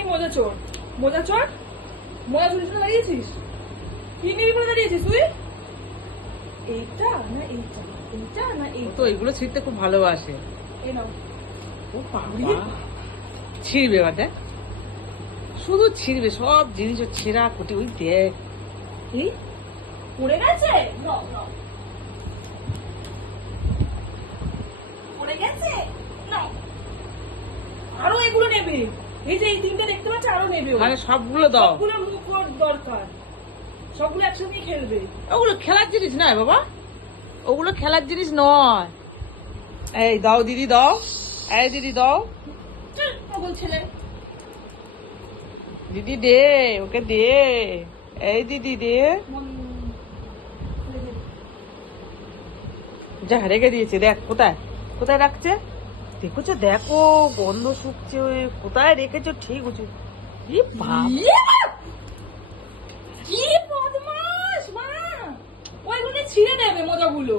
এই মোজা চোর মোজা চোর মোজা চুরিটা দাঁড়িয়েছিস কি নিবি করে দাঁড়িয়েছিস তুই এইটা না এইটা এইটা না এই তো এগুলো ছিঁড়তে খুব ভালোবাসে। এই নাও ও বাবা, ছিঁড়বে এবার দেখ, শুধু ছিঁড়বে সব জিনিস, ছেঁড়া কুটি। ওই দেখ কি পড়ে গেছে নাও নাও পড়ে গেছে নাও আরো এগুলো নেবে এই যে এই তিনটা দেখতে পাচ্ছ আরো নেবে মানে সবগুলো দাও। সবগুলো মুখ ওর দরকার সবগুলো একসাথে খেলবে ওগুলো খেলার জিনিস নয় বাবা, ওগুলো খেলার জিনিস নয়। এই দাও দিদি দাও, এই দিদি দাও, চল পাগল ছেলে দিদি দে, ওকে দে, এই দিদি দে। যা রেখে দিয়েছে, দেখ কোথায় কোথায় রাখছে দেখছো, দেখো গন্ধ শুকছে, কোথায় রেখেছো ঠিক হচ্ছে। কি কি বদমাশ মা ওইগুলো ছিঁড়ে নেবে মোজাগুলো